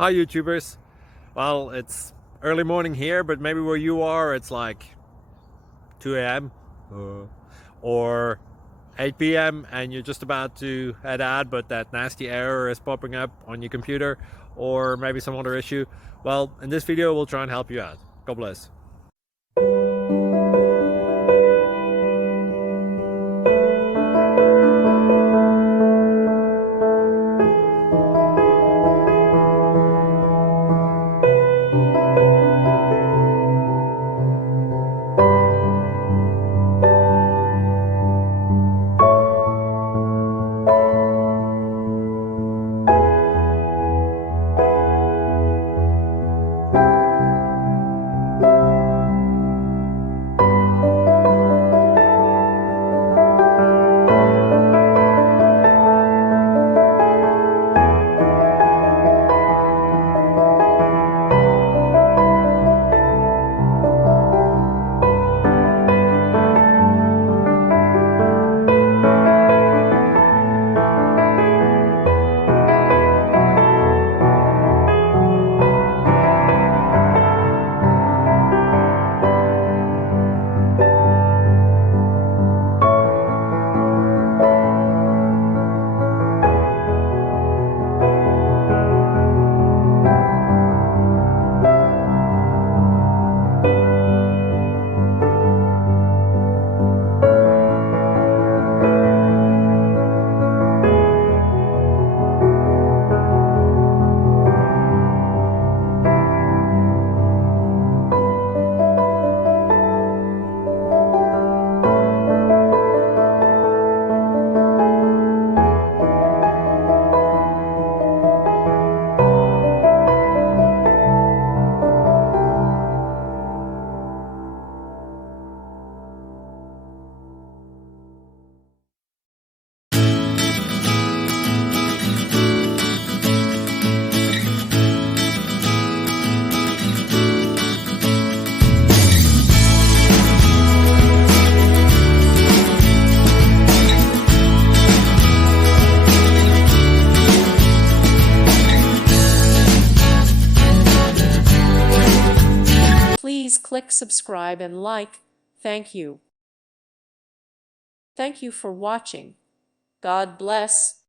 Hi YouTubers. Well, it's early morning here, but maybe where you are it's like 2 a.m. or 8 p.m. and you're just about to head out, but that nasty error is popping up on your computer, or maybe some other issue. Well, in this video we'll try and help you out. God bless. Please click subscribe and like. Thank you. Thank you for watching. God bless.